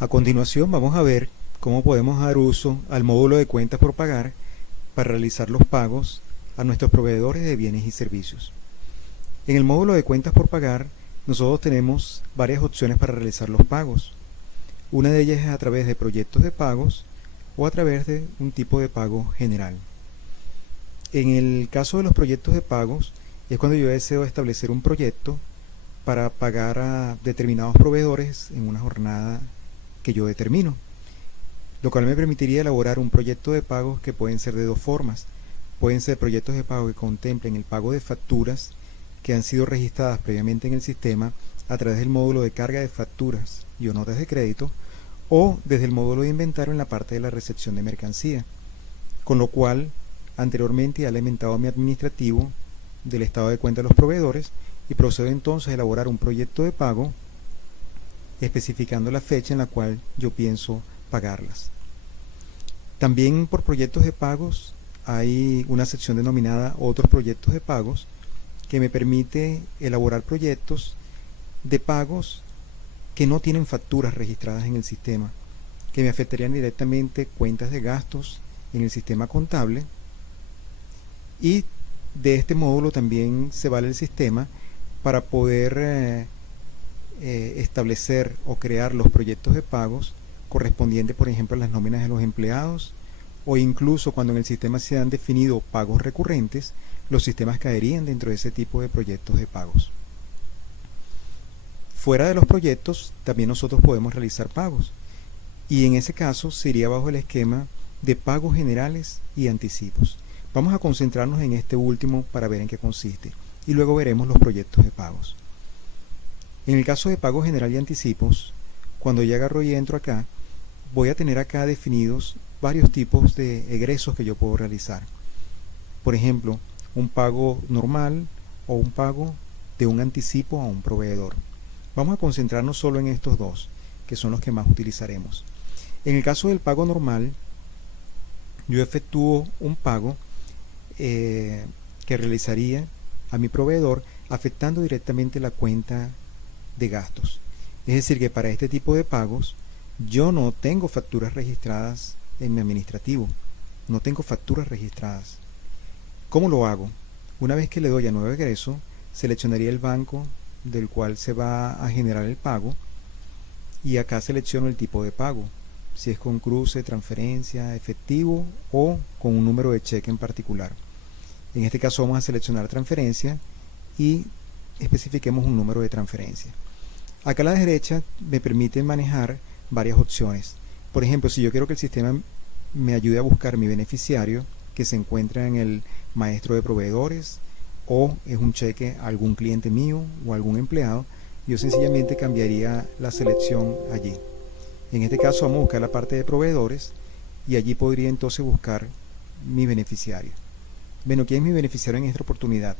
A continuación vamos a ver cómo podemos dar uso al módulo de cuentas por pagar para realizar los pagos a nuestros proveedores de bienes y servicios. En el módulo de cuentas por pagar nosotros tenemos varias opciones para realizar los pagos. Una de ellas es a través de proyectos de pagos o a través de un tipo de pago general. En el caso de los proyectos de pagos es cuando yo deseo establecer un proyecto para pagar a determinados proveedores en una jornada que yo determino, lo cual me permitiría elaborar un proyecto de pagos que pueden ser de dos formas. Pueden ser proyectos de pago que contemplen el pago de facturas que han sido registradas previamente en el sistema a través del módulo de carga de facturas y o notas de crédito, o desde el módulo de inventario en la parte de la recepción de mercancía, con lo cual anteriormente he alimentado mi administrativo del estado de cuenta de los proveedores y procedo entonces a elaborar un proyecto de pago especificando la fecha en la cual yo pienso pagarlas. También por proyectos de pagos hay una sección denominada otros proyectos de pagos que me permite elaborar proyectos de pagos que no tienen facturas registradas en el sistema, que me afectarían directamente cuentas de gastos en el sistema contable, y de este módulo también se vale el sistema para poder establecer o crear los proyectos de pagos correspondientes, por ejemplo, a las nóminas de los empleados, o incluso cuando en el sistema se han definido pagos recurrentes, los sistemas caerían dentro de ese tipo de proyectos de pagos. Fuera de los proyectos también nosotros podemos realizar pagos, y en ese caso sería bajo el esquema de pagos generales y anticipos. Vamos a concentrarnos en este último para ver en qué consiste, y luego veremos los proyectos de pagos. En el caso de pago general y anticipos, cuando ya agarro y entro acá, voy a tener acá definidos varios tipos de egresos que yo puedo realizar. Por ejemplo, un pago normal o un pago de un anticipo a un proveedor. Vamos a concentrarnos solo en estos dos, que son los que más utilizaremos. En el caso del pago normal, yo efectúo un pago que realizaría a mi proveedor afectando directamente la cuenta de gastos. Es decir, que para este tipo de pagos yo no tengo facturas registradas en mi administrativo, no tengo facturas registradas. ¿Cómo lo hago? Una vez que le doy a nuevo egreso, seleccionaría el banco del cual se va a generar el pago, y acá selecciono el tipo de pago, si es con cruce, transferencia, efectivo o con un número de cheque en particular. En este caso vamos a seleccionar transferencia y especifiquemos un número de transferencia. Acá a la derecha me permite manejar varias opciones. Por ejemplo, si yo quiero que el sistema me ayude a buscar mi beneficiario que se encuentra en el maestro de proveedores, o es un cheque a algún cliente mío o algún empleado, yo sencillamente cambiaría la selección allí. En este caso vamos a buscar la parte de proveedores y allí podría entonces buscar mi beneficiario. Bueno, ¿quién es mi beneficiario en esta oportunidad?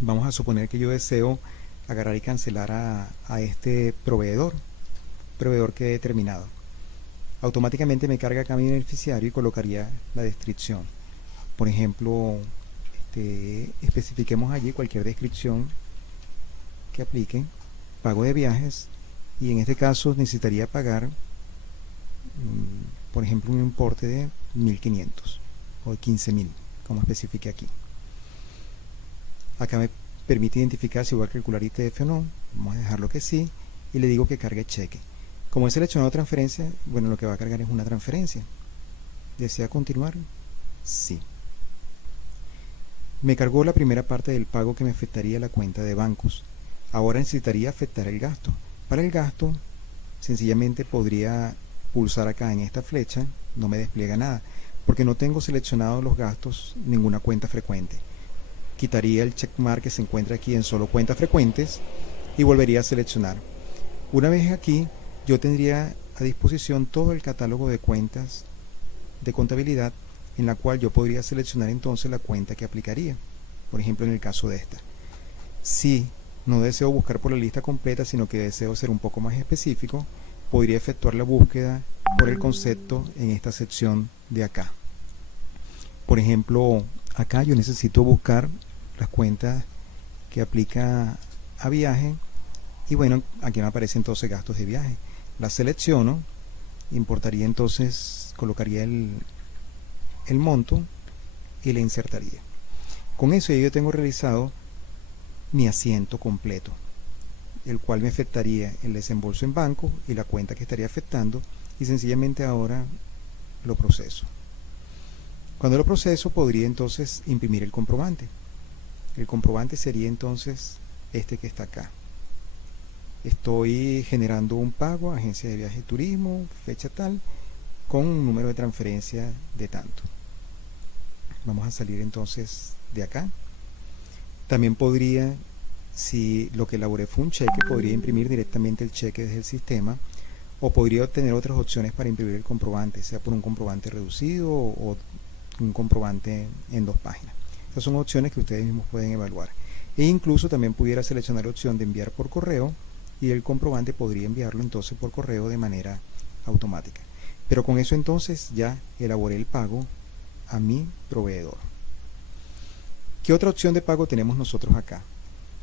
Vamos a suponer que yo deseo agarrar y cancelar a este proveedor que he determinado. Automáticamente me carga acá mi beneficiario y colocaría la descripción. Por ejemplo, especifiquemos allí cualquier descripción que aplique, pago de viajes, y en este caso necesitaría pagar, por ejemplo, un importe de 1.500 o de 15.000, como especifique aquí. Acá me permite identificar si voy a calcular ITF o no. Vamos a dejarlo que sí, y le digo que cargue cheque. Como he seleccionado transferencia, bueno, lo que va a cargar es una transferencia. ¿Desea continuar? Sí. Me cargó la primera parte del pago que me afectaría la cuenta de bancos. Ahora necesitaría afectar el gasto. Para el gasto, sencillamente podría pulsar acá en esta flecha, no me despliega nada, porque no tengo seleccionado los gastos, ninguna cuenta frecuente. Quitaría el checkmark que se encuentra aquí en solo cuentas frecuentes y volvería a seleccionar. Una vez aquí, yo tendría a disposición todo el catálogo de cuentas de contabilidad, en la cual yo podría seleccionar entonces la cuenta que aplicaría. Por ejemplo, en el caso de esta. Si no deseo buscar por la lista completa, sino que deseo ser un poco más específico, podría efectuar la búsqueda por el concepto en esta sección de acá. Por ejemplo, acá yo necesito buscar las cuentas que aplica a viaje, y bueno, aquí me aparecen entonces gastos de viaje. la selecciono, importaría entonces, colocaría el monto y le insertaría. Con eso yo tengo realizado mi asiento completo, el cual me afectaría el desembolso en banco y la cuenta que estaría afectando, y sencillamente ahora lo proceso. Cuando lo proceso podría entonces imprimir el comprobante. El comprobante sería entonces este que está acá. Estoy generando un pago a agencia de viaje y turismo, fecha tal, con un número de transferencia de tanto. Vamos a salir entonces de acá. También podría, si lo que elaboré fue un cheque, podría imprimir directamente el cheque desde el sistema, o podría obtener otras opciones para imprimir el comprobante, sea por un comprobante reducido o un comprobante en 2 páginas. Estas son opciones que ustedes mismos pueden evaluar. E incluso también pudiera seleccionar la opción de enviar por correo, y el comprobante podría enviarlo entonces por correo de manera automática. Pero con eso entonces ya elaboré el pago a mi proveedor. ¿Qué otra opción de pago tenemos nosotros acá?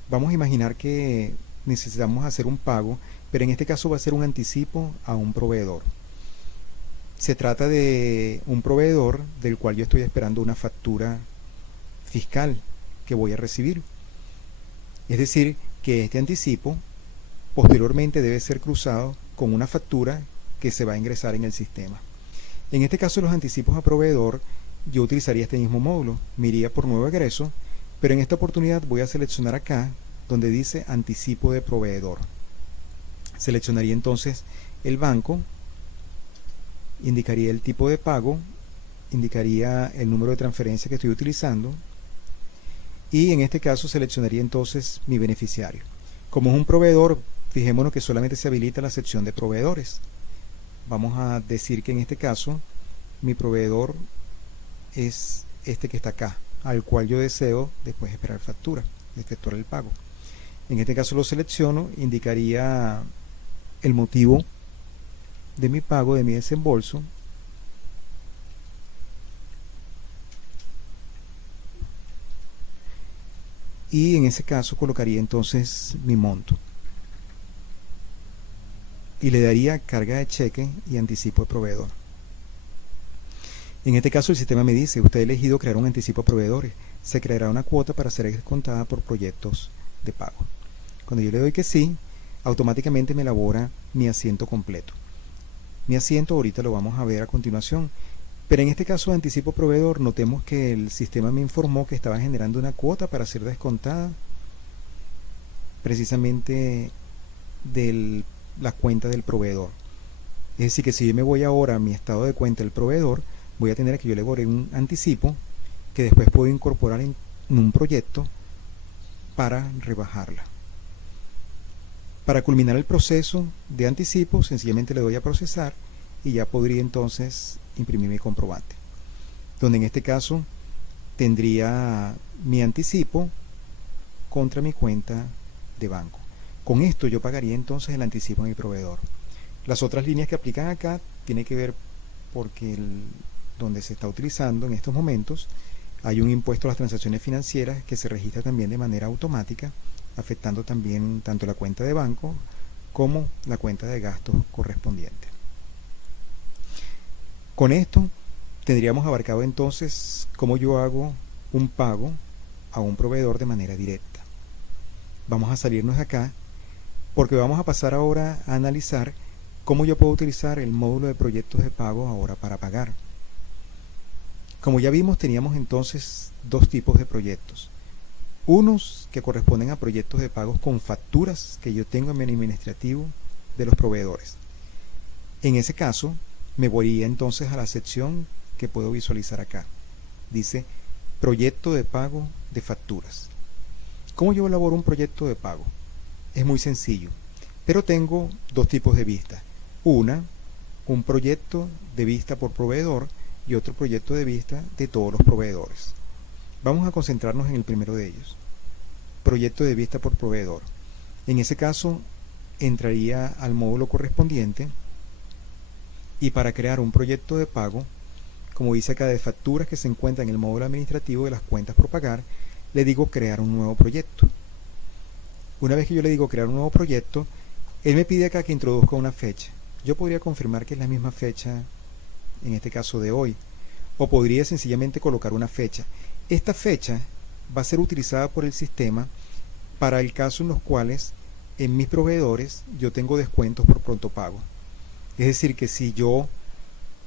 Vamos a imaginar que necesitamos hacer un pago, pero en este caso va a ser un anticipo a un proveedor. Se trata de un proveedor del cual yo estoy esperando una factura fiscal que voy a recibir. Es decir, que este anticipo posteriormente debe ser cruzado con una factura que se va a ingresar en el sistema. En este caso, los anticipos a proveedor, yo utilizaría este mismo módulo. Me iría por nuevo egreso, pero en esta oportunidad voy a seleccionar acá donde dice anticipo de proveedor. Seleccionaría entonces el banco, indicaría el tipo de pago, indicaría el número de transferencia que estoy utilizando, y en este caso seleccionaría entonces mi beneficiario. Como es un proveedor, fijémonos que solamente se habilita la sección de proveedores. Vamos a decir que en este caso mi proveedor es este que está acá, al cual yo deseo después esperar factura, efectuar el pago. En este caso lo selecciono, indicaría el motivo de mi pago, de mi desembolso, y en ese caso colocaría entonces mi monto y le daría carga de cheque y anticipo de proveedor. En este caso el sistema me dice: usted ha elegido crear un anticipo a proveedores, se creará una cuota para ser descontada por proyectos de pago. Cuando yo le doy que sí, automáticamente me elabora mi asiento completo. Mi asiento ahorita lo vamos a ver a continuación, pero en este caso de anticipo proveedor, notemos que el sistema me informó que estaba generando una cuota para ser descontada precisamente de la cuenta del proveedor. Es decir, que si yo me voy ahora a mi estado de cuenta del proveedor, voy a tener que yo le elaboré un anticipo que después puedo incorporar en un proyecto para rebajarla. Para culminar el proceso de anticipo, sencillamente le doy a procesar y ya podría entonces imprimir mi comprobante, donde en este caso tendría mi anticipo contra mi cuenta de banco. Con esto yo pagaría entonces el anticipo a mi proveedor. Las otras líneas que aplican acá tienen que ver porque donde se está utilizando en estos momentos hay un impuesto a las transacciones financieras que se registra también de manera automática, afectando también tanto la cuenta de banco como la cuenta de gastos correspondiente. Con esto tendríamos abarcado entonces cómo yo hago un pago a un proveedor de manera directa. Vamos a salirnos de acá porque vamos a pasar ahora a analizar cómo yo puedo utilizar el módulo de proyectos de pago ahora para pagar. Como ya vimos, teníamos entonces dos tipos de proyectos. Unos que corresponden a proyectos de pagos con facturas que yo tengo en mi administrativo de los proveedores. En ese caso, me voy entonces a la sección que puedo visualizar acá. Dice proyecto de pago de facturas. ¿Cómo yo elaboro un proyecto de pago? Es muy sencillo, pero tengo dos tipos de vista. Un proyecto de vista por proveedor y otro proyecto de vista de todos los proveedores. Vamos a concentrarnos en el primero de ellos. Proyecto de vista por proveedor. En ese caso, entraría al módulo correspondiente y para crear un proyecto de pago, como dice acá de facturas que se encuentra en el módulo administrativo de las cuentas por pagar, le digo crear un nuevo proyecto. Una vez que yo le digo crear un nuevo proyecto, él me pide acá que introduzca una fecha. yo podría confirmar que es la misma fecha, en este caso de hoy, o podría sencillamente colocar una fecha. Esta fecha va a ser utilizada por el sistema para el caso en los cuales en mis proveedores yo tengo descuentos por pronto pago. Es decir, que si yo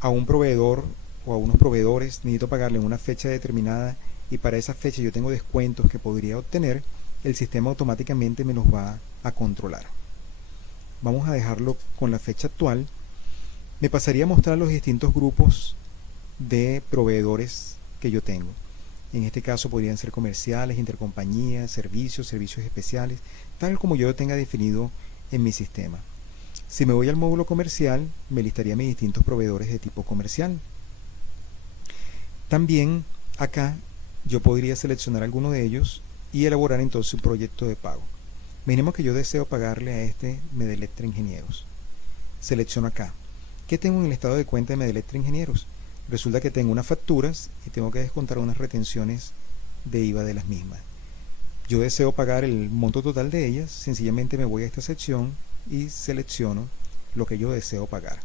a un proveedor o a unos proveedores necesito pagarle en una fecha determinada y para esa fecha yo tengo descuentos que podría obtener, el sistema automáticamente me los va a controlar. Vamos a dejarlo con la fecha actual. Me pasaría a mostrar los distintos grupos de proveedores que yo tengo. En este caso podrían ser comerciales, intercompañías, servicios especiales, tal como yo lo tenga definido en mi sistema. Si me voy al módulo comercial, me listaría mis distintos proveedores de tipo comercial. También acá yo podría seleccionar alguno de ellos y elaborar entonces un proyecto de pago. Imaginemos que yo deseo pagarle a este Medelectra Ingenieros. Selecciono acá. ¿Qué tengo en el estado de cuenta de Medelectra Ingenieros? Resulta que tengo unas facturas y tengo que descontar unas retenciones de IVA de las mismas. Yo deseo pagar el monto total de ellas, sencillamente me voy a esta sección y selecciono lo que yo deseo pagar.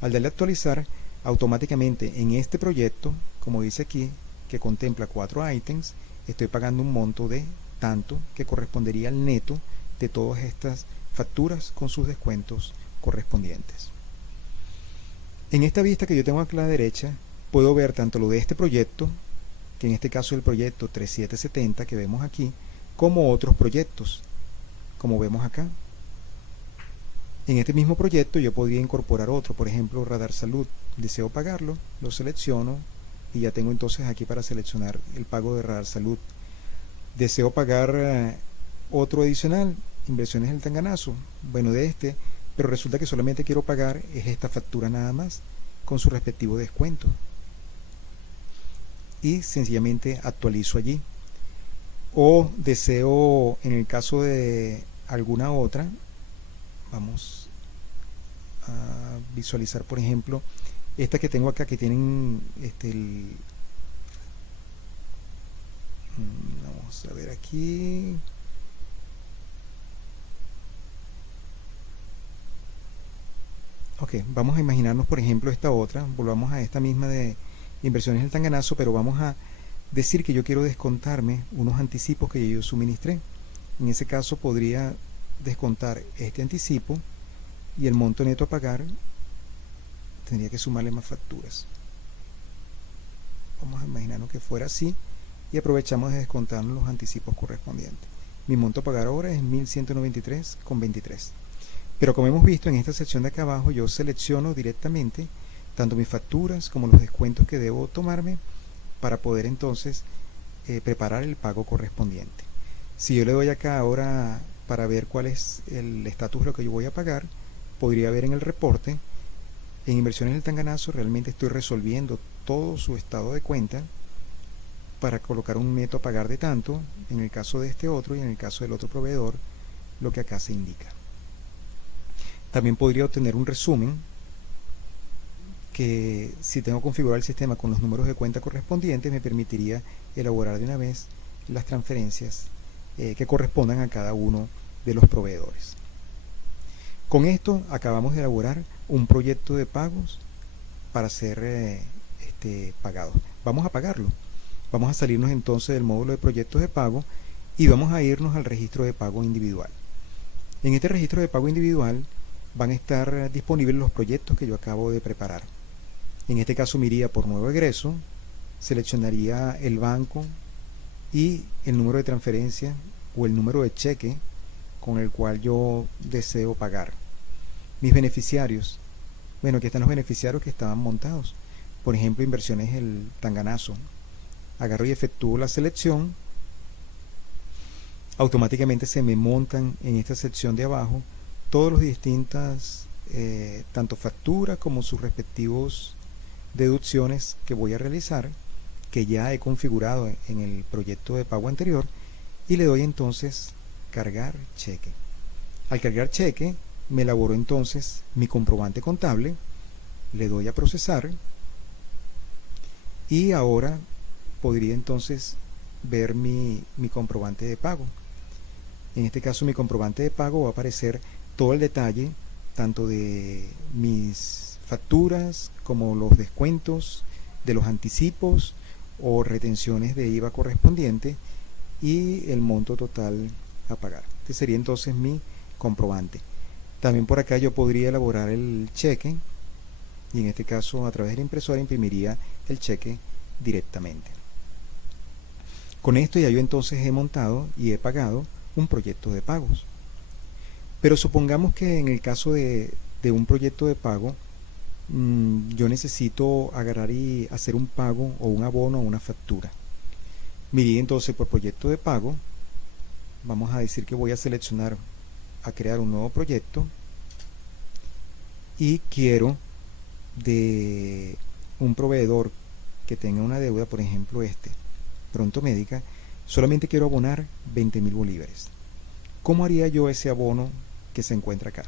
Al darle a actualizar, automáticamente en este proyecto, como dice aquí, que contempla 4 ítems, estoy pagando un monto de tanto que correspondería al neto de todas estas facturas con sus descuentos correspondientes. En esta vista que yo tengo aquí a la derecha, puedo ver tanto lo de este proyecto, que en este caso es el proyecto 3770 que vemos aquí, como otros proyectos, como vemos acá. En este mismo proyecto yo podría incorporar otro, por ejemplo, Radar Salud. Deseo pagarlo, lo selecciono y ya tengo entonces aquí para seleccionar el pago de Radar Salud. Deseo pagar otro adicional, Inversiones del Tanganazo, bueno, de este, pero resulta que solamente quiero pagar es esta factura nada más, con su respectivo descuento. Y sencillamente actualizo allí. O deseo, en el caso de alguna otra, vamos a visualizar, por ejemplo, esta que tengo acá, que tienen vamos a ver aquí. Ok, vamos a imaginarnos, por ejemplo, esta otra. Volvamos a esta misma de Inversiones del Tanganazo, pero vamos a decir que yo quiero descontarme unos anticipos que yo suministré. En ese caso podría descontar este anticipo y el monto neto a pagar tendría que sumarle más facturas. Vamos a imaginarnos que fuera así y aprovechamos de descontarnos los anticipos correspondientes. Mi monto a pagar ahora es 1.193,23. Pero como hemos visto en esta sección de acá abajo, yo selecciono directamente tanto mis facturas como los descuentos que debo tomarme para poder entonces preparar el pago correspondiente. Si yo le doy acá ahora para ver cuál es el estatus de lo que yo voy a pagar, podría ver en el reporte, en Inversiones del Tanganazo realmente estoy resolviendo todo su estado de cuenta para colocar un neto a pagar de tanto, en el caso de este otro y en el caso del otro proveedor, lo que acá se indica. También podría obtener un resumen que, si tengo configurado el sistema con los números de cuenta correspondientes, me permitiría elaborar de una vez las transferencias que correspondan a cada uno de los proveedores. Con esto acabamos de elaborar un proyecto de pagos para ser pagado. Vamos a pagarlo. Vamos a salirnos entonces del módulo de proyectos de pago y vamos a irnos al registro de pago individual. En este registro de pago individual van a estar disponibles los proyectos que yo acabo de preparar. En este caso me iría por nuevo egreso, seleccionaría el banco y el número de transferencia o el número de cheque con el cual yo deseo pagar. Mis beneficiarios, bueno, aquí están los beneficiarios que estaban montados. Por ejemplo, Inversiones el Tanganazo. Agarro y efectúo la selección. Automáticamente se me montan en esta sección de abajo todos los distintas, tanto facturas como sus respectivos deducciones que voy a realizar, que ya he configurado en el proyecto de pago anterior, y le doy entonces cargar cheque. Al cargar cheque me elaboro entonces mi comprobante contable, le doy a procesar y ahora podría entonces ver mi comprobante de pago. En este caso mi comprobante de pago va a aparecer todo el detalle tanto de mis facturas como los descuentos de los anticipos o retenciones de IVA correspondiente y el monto total a pagar. Este sería entonces mi comprobante. También por acá yo podría elaborar el cheque y en este caso a través de la impresora imprimiría el cheque directamente. Con esto ya yo entonces he montado y he pagado un proyecto de pagos. Pero supongamos que en el caso de un proyecto de pago, yo necesito agarrar y hacer un pago o un abono o una factura. Miré entonces por proyecto de pago, vamos a decir que voy a seleccionar a crear un nuevo proyecto y quiero de un proveedor que tenga una deuda, por ejemplo Pronto Médica, solamente quiero abonar 20.000 bolívares. ¿Cómo haría yo ese abono que se encuentra acá?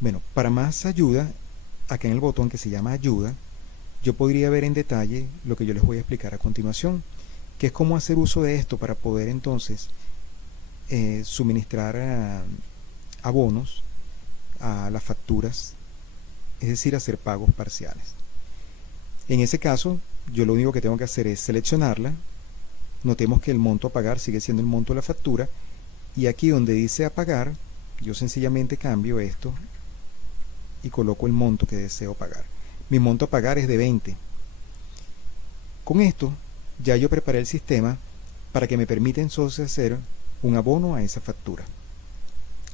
Bueno, para más ayuda, acá en el botón que se llama ayuda, yo podría ver en detalle lo que yo les voy a explicar a continuación, que es cómo hacer uso de esto para poder entonces suministrar abonos a las facturas, es decir, hacer pagos parciales. En ese caso, yo lo único que tengo que hacer es seleccionarla. Notemos que el monto a pagar sigue siendo el monto de la factura, y aquí donde dice a pagar, yo sencillamente cambio esto y coloco el monto que deseo pagar. Mi monto a pagar es de 20. Con esto ya yo preparé el sistema para que me permita entonces hacer un abono a esa factura.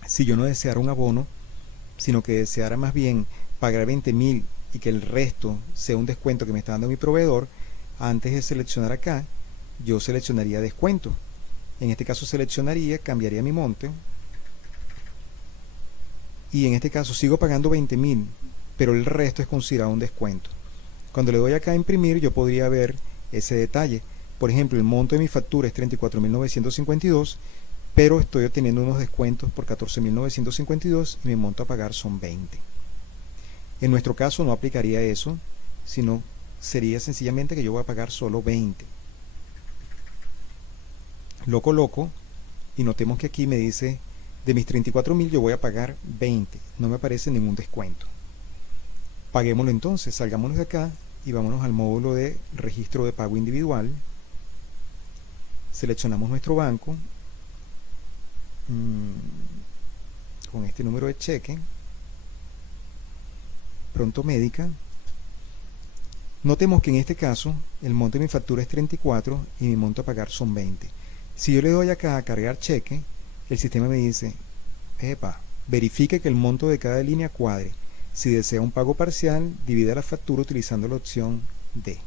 Si yo no deseara un abono, sino que deseara más bien pagar 20.000 y que el resto sea un descuento que me está dando mi proveedor, antes de seleccionar acá, yo seleccionaría descuento. En este caso seleccionaría, cambiaría mi monte, y en este caso sigo pagando 20.000, pero el resto es considerado un descuento. Cuando le doy acá a imprimir, yo podría ver ese detalle. Por ejemplo, el monto de mi factura es 34.952, pero estoy obteniendo unos descuentos por 14.952 y mi monto a pagar son 20. En nuestro caso no aplicaría eso, sino sería sencillamente que yo voy a pagar solo 20. Lo coloco y notemos que aquí me dice de mis 34.000 yo voy a pagar 20, no me aparece ningún descuento. Paguémoslo entonces, salgámonos de acá y vámonos al módulo de registro de pago individual. Seleccionamos nuestro banco con este número de cheque, Pronto Médica. Notemos que en este caso el monto de mi factura es 34 y mi monto a pagar son 20. Si yo le doy acá a cargar cheque, el sistema me dice, verifique que el monto de cada línea cuadre. Si desea un pago parcial, divida la factura utilizando la opción D.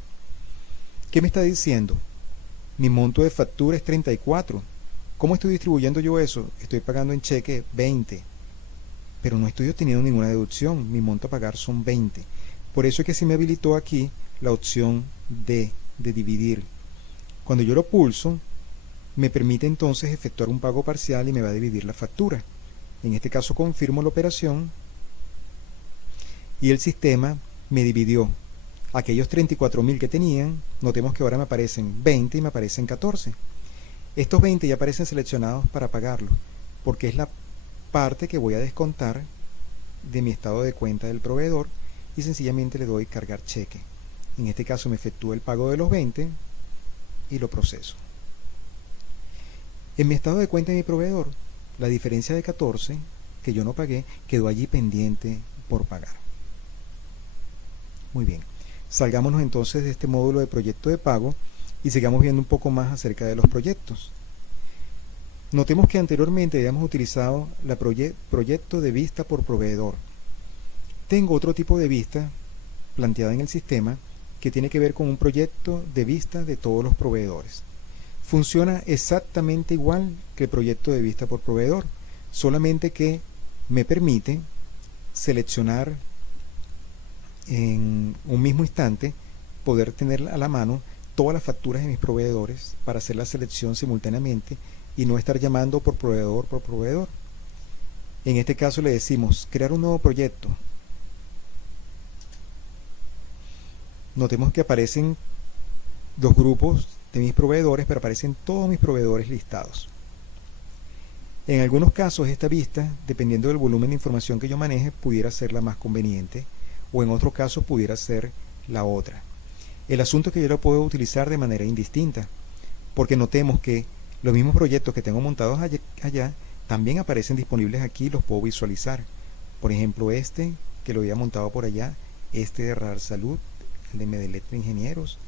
¿Qué me está diciendo? Mi monto de factura es 34. ¿Cómo estoy distribuyendo yo eso? Estoy pagando en cheque 20, pero no estoy obteniendo ninguna deducción. Mi monto a pagar son 20. Por eso es que se me habilitó aquí la opción D, de dividir. Cuando yo lo pulso, me permite entonces efectuar un pago parcial y me va a dividir la factura. En este caso confirmo la operación y el sistema me dividió aquellos 34.000 que tenían. Notemos que ahora me aparecen 20 y me aparecen 14. Estos 20 ya aparecen seleccionados para pagarlo, porque es la parte que voy a descontar de mi estado de cuenta del proveedor, y sencillamente le doy cargar cheque. En este caso me efectúa el pago de los 20 y lo proceso. En mi estado de cuenta de mi proveedor, la diferencia de 14 que yo no pagué quedó allí pendiente por pagar. Muy bien, salgámonos entonces de este módulo de proyecto de pago y sigamos viendo un poco más acerca de los proyectos. Notemos que anteriormente habíamos utilizado la proyecto de vista por proveedor. Tengo otro tipo de vista planteada en el sistema que tiene que ver con un proyecto de vista de todos los proveedores. Funciona exactamente igual que el proyecto de vista por proveedor, solamente que me permite seleccionar en un mismo instante, poder tener a la mano todas las facturas de mis proveedores para hacer la selección simultáneamente y no estar llamando por proveedor por proveedor. En este caso le decimos crear un nuevo proyecto. Notemos que aparecen dos grupos de mis proveedores, pero aparecen todos mis proveedores listados. En algunos casos esta vista, dependiendo del volumen de información que yo maneje, pudiera ser la más conveniente, o en otros casos pudiera ser la otra. El asunto es que yo la puedo utilizar de manera indistinta, porque notemos que los mismos proyectos que tengo montados allá también aparecen disponibles aquí y los puedo visualizar. Por ejemplo, este que lo había montado por allá, este de Radar Salud, el de Medeletri Ingenieros,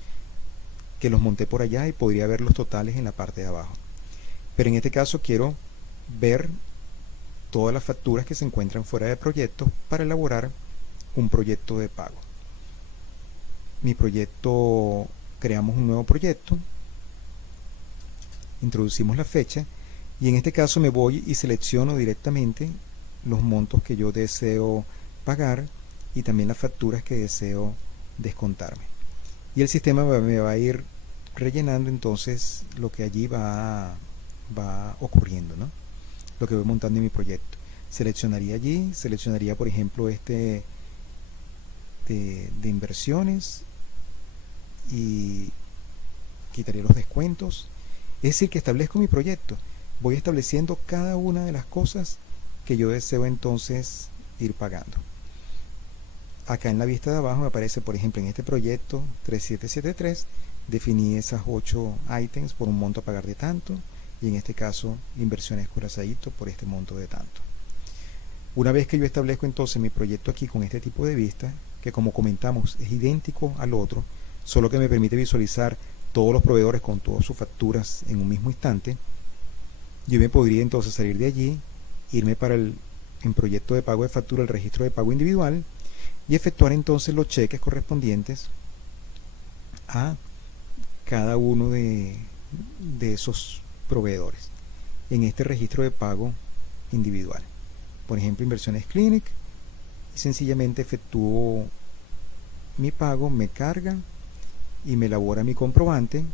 que los monté por allá y podría ver los totales en la parte de abajo. Pero en este caso quiero ver todas las facturas que se encuentran fuera de proyecto para elaborar un proyecto de pago. Mi proyecto, creamos un nuevo proyecto, introducimos la fecha y en este caso me voy y selecciono directamente los montos que yo deseo pagar y también las facturas que deseo descontarme. Y el sistema me va a ir rellenando entonces lo que allí va ocurriendo, ¿no? Lo que voy montando en mi proyecto. Seleccionaría allí, seleccionaría por ejemplo este de inversiones y quitaría los descuentos. Es decir, que establezco mi proyecto. Voy estableciendo cada una de las cosas que yo deseo entonces ir pagando. Acá en la vista de abajo me aparece, por ejemplo, en este proyecto 3773, definí esas 8 ítems por un monto a pagar de tanto, y en este caso inversiones Curazadito por este monto de tanto. Una vez que yo establezco entonces mi proyecto aquí con este tipo de vista, que como comentamos es idéntico al otro, solo que me permite visualizar todos los proveedores con todas sus facturas en un mismo instante, yo me podría entonces salir de allí, irme para en proyecto de pago de factura, el registro de pago individual, y efectuar entonces los cheques correspondientes a cada uno de esos proveedores en este registro de pago individual. Por ejemplo, Inversiones Clinic, y sencillamente efectúo mi pago, me carga y me elabora mi comprobante,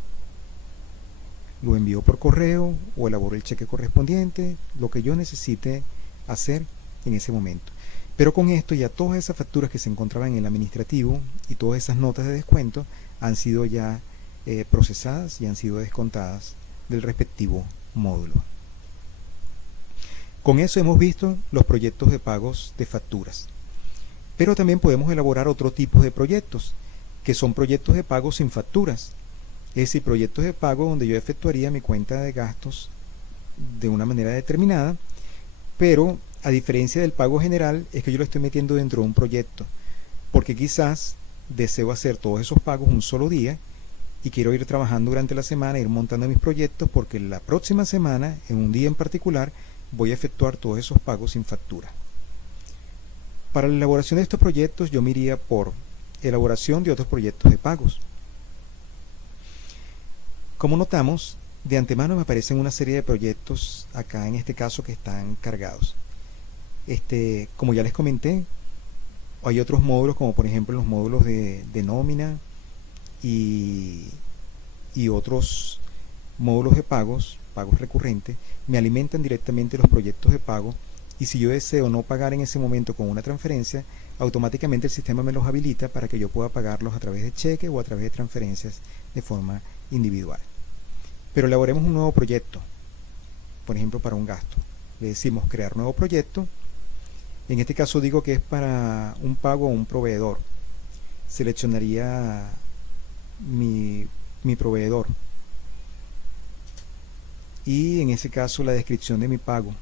lo envío por correo o elaboro el cheque correspondiente, lo que yo necesite hacer en ese momento. Pero con esto ya todas esas facturas que se encontraban en el administrativo y todas esas notas de descuento han sido ya procesadas y han sido descontadas del respectivo módulo. Con eso hemos visto los proyectos de pagos de facturas. Pero también podemos elaborar otro tipo de proyectos, que son proyectos de pago sin facturas. Es decir, proyectos de pago donde yo efectuaría mi cuenta de gastos de una manera determinada, pero a diferencia del pago general, es que yo lo estoy metiendo dentro de un proyecto, porque quizás deseo hacer todos esos pagos un solo día y quiero ir trabajando durante la semana, ir montando mis proyectos, porque la próxima semana, en un día en particular, voy a efectuar todos esos pagos sin factura. Para la elaboración de estos proyectos yo me iría por elaboración de otros proyectos de pagos. Como notamos, de antemano me aparecen una serie de proyectos acá en este caso que están cargados. Como ya les comenté, hay otros módulos como por ejemplo los módulos de nómina y otros módulos de pagos recurrentes, me alimentan directamente los proyectos de pago, y si yo deseo no pagar en ese momento con una transferencia, automáticamente el sistema me los habilita para que yo pueda pagarlos a través de cheque o a través de transferencias de forma individual. Pero elaboremos un nuevo proyecto, por ejemplo para un gasto. Le decimos crear nuevo proyecto. En este caso digo que es para un pago a un proveedor. Seleccionaría mi proveedor y en ese caso la descripción de mi pago.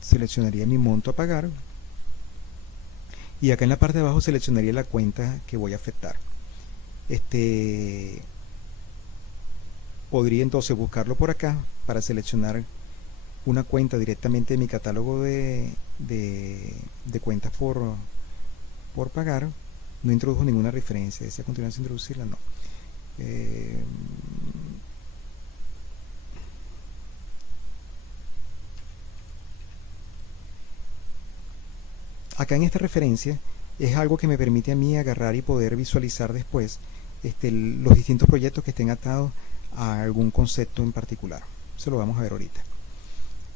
Seleccionaría mi monto a pagar y acá en la parte de abajo seleccionaría la cuenta que voy a afectar. Podría entonces buscarlo por acá para seleccionar una cuenta directamente de mi catálogo de cuentas por pagar. No introdujo ninguna referencia, desea continuar sin introducirla, no. Acá en esta referencia es algo que me permite a mí agarrar y poder visualizar después los distintos proyectos que estén atados a algún concepto en particular. Eso lo vamos a ver ahorita.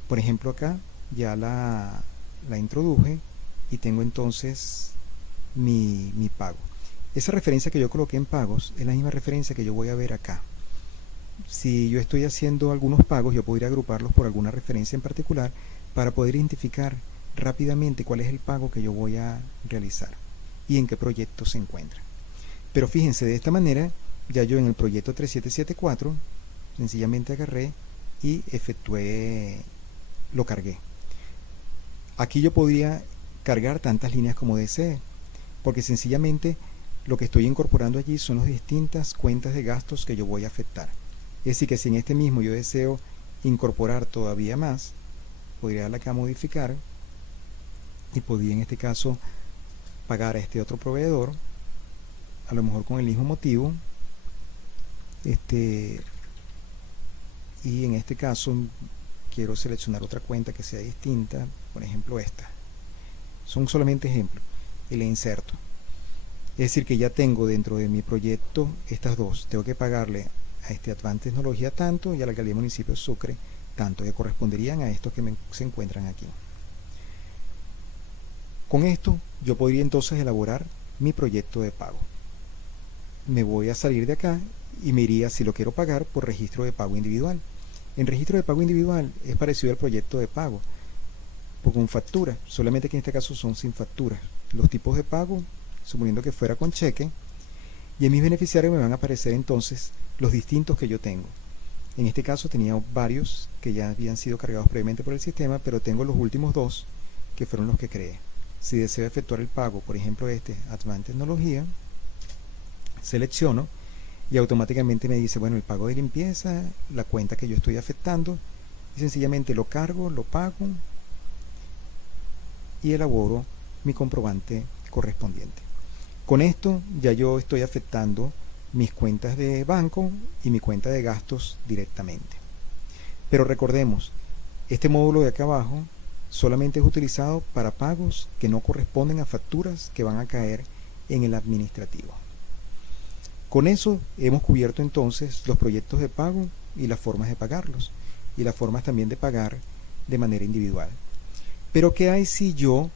Por ejemplo, acá ya la introduje y tengo entonces mi pago. Esa referencia que yo coloqué en pagos es la misma referencia que yo voy a ver acá. Si yo estoy haciendo algunos pagos, yo podría agruparlos por alguna referencia en particular para poder identificar rápidamente cuál es el pago que yo voy a realizar y en qué proyecto se encuentra. Pero fíjense, de esta manera ya yo en el proyecto 3774 sencillamente agarré y efectué, lo cargué. Aquí yo podría cargar tantas líneas como desee, porque sencillamente lo que estoy incorporando allí son las distintas cuentas de gastos que yo voy a afectar. Es decir, que si en este mismo yo deseo incorporar todavía más, podría darle acá a modificar y podría en este caso pagar a este otro proveedor, a lo mejor con el mismo motivo, y en este caso quiero seleccionar otra cuenta que sea distinta, por ejemplo esta. Son solamente ejemplos y le inserto. Es decir, que ya tengo dentro de mi proyecto estas dos. Tengo que pagarle a este Advance Tecnología tanto y a la Alcaldía Municipio de Sucre tanto, que corresponderían a estos que se encuentran aquí. Con esto yo podría entonces elaborar mi proyecto de pago. Me voy a salir de acá y me iría, si lo quiero pagar, por registro de pago individual. En registro de pago individual es parecido al proyecto de pago, con factura, solamente que en este caso son sin factura. Los tipos de pago, suponiendo que fuera con cheque, y en mis beneficiarios me van a aparecer entonces los distintos que yo tengo. En este caso tenía varios que ya habían sido cargados previamente por el sistema, pero tengo los últimos dos que fueron los que creé. Si deseo efectuar el pago, por ejemplo este, Advance Tecnología, selecciono y automáticamente me dice, bueno, el pago de limpieza, la cuenta que yo estoy afectando, y sencillamente lo cargo, lo pago y elaboro mi comprobante correspondiente. Con esto ya yo estoy afectando mis cuentas de banco y mi cuenta de gastos directamente. Pero recordemos, este módulo de acá abajo solamente es utilizado para pagos que no corresponden a facturas que van a caer en el administrativo. Con eso hemos cubierto entonces los proyectos de pago y las formas de pagarlos y las formas también de pagar de manera individual. Pero ¿qué hay si yo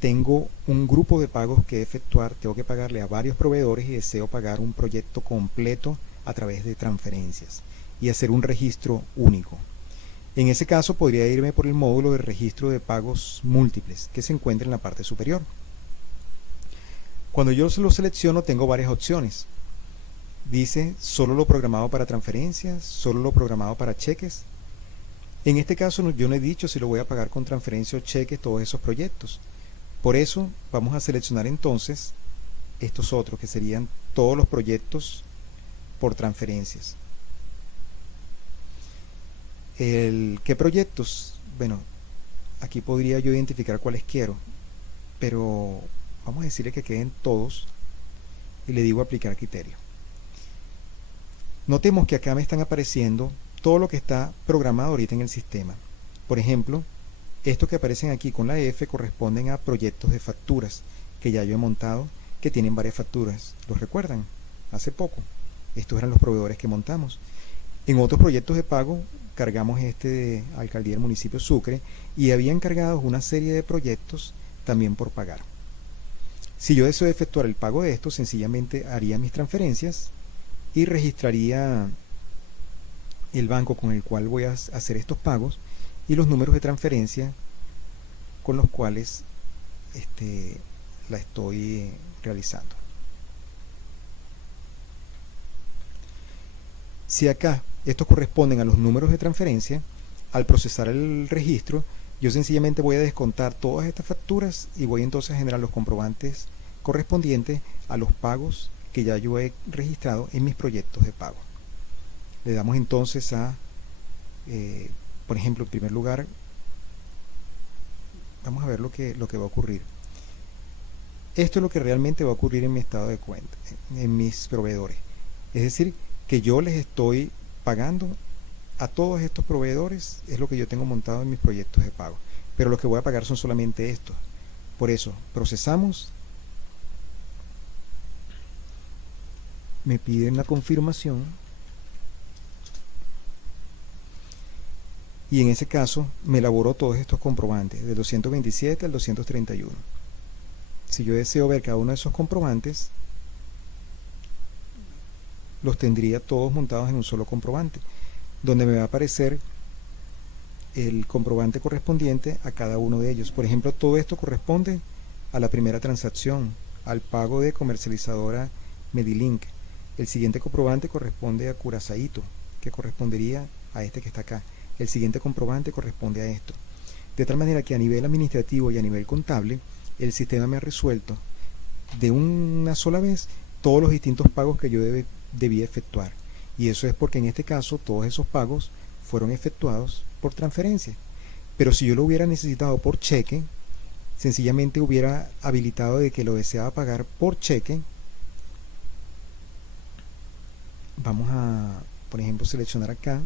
tengo un grupo de pagos que efectuar, tengo que pagarle a varios proveedores y deseo pagar un proyecto completo a través de transferencias y hacer un registro único? En ese caso podría irme por el módulo de registro de pagos múltiples que se encuentra en la parte superior. Cuando yo lo selecciono tengo varias opciones. Dice solo lo programado para transferencias, solo lo programado para cheques. En este caso yo no he dicho si lo voy a pagar con transferencia o cheques todos esos proyectos. Por eso vamos a seleccionar entonces estos otros que serían todos los proyectos por transferencias. ¿Qué proyectos? Bueno, aquí podría yo identificar cuáles quiero, pero vamos a decirle que queden todos y le digo aplicar criterio. Notemos que acá me están apareciendo todo lo que está programado ahorita en el sistema. Por ejemplo, estos que aparecen aquí con la F corresponden a proyectos de facturas que ya yo he montado, que tienen varias facturas. ¿Los recuerdan? Hace poco. Estos eran los proveedores que montamos. En otros proyectos de pago cargamos este de Alcaldía del Municipio Sucre y habían cargado una serie de proyectos también por pagar. Si yo deseo efectuar el pago de estos, sencillamente haría mis transferencias y registraría el banco con el cual voy a hacer estos pagos y los números de transferencia con los cuales la estoy realizando. Si acá estos corresponden a los números de transferencia, al procesar el registro, yo sencillamente voy a descontar todas estas facturas y voy entonces a generar los comprobantes correspondientes a los pagos que ya yo he registrado en mis proyectos de pago. Le damos entonces a, por ejemplo, en primer lugar, vamos a ver lo que va a ocurrir. Esto es lo que realmente va a ocurrir en mi estado de cuenta, en mis proveedores. Es decir, que yo les estoy pagando a todos estos proveedores, es lo que yo tengo montado en mis proyectos de pago. Pero lo que voy a pagar son solamente estos. Por eso, procesamos, me piden la confirmación y en ese caso me elaboró todos estos comprobantes, del 227 al 231. Si yo deseo ver cada uno de esos comprobantes, los tendría todos montados en un solo comprobante, donde me va a aparecer el comprobante correspondiente a cada uno de ellos. Por ejemplo, todo esto corresponde a la primera transacción, al pago de comercializadora Medilink. El siguiente comprobante corresponde a Curaçaito, que correspondería a este que está acá. El siguiente comprobante corresponde a esto. De tal manera que a nivel administrativo y a nivel contable, el sistema me ha resuelto de una sola vez todos los distintos pagos que yo debía efectuar. Y eso es porque en este caso todos esos pagos fueron efectuados por transferencia. Pero si yo lo hubiera necesitado por cheque, sencillamente hubiera habilitado de que lo deseaba pagar por cheque. Vamos a, por ejemplo, seleccionar acá.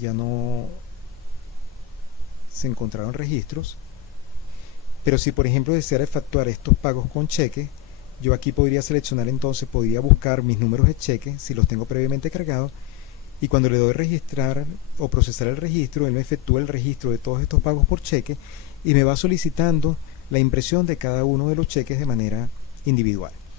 Ya no se encontraron registros. Pero si por ejemplo deseara efectuar estos pagos con cheque, yo aquí podría seleccionar, entonces podría buscar mis números de cheque si los tengo previamente cargados, y cuando le doy registrar o procesar el registro, él me efectúa el registro de todos estos pagos por cheque y me va solicitando la impresión de cada uno de los cheques de manera individual.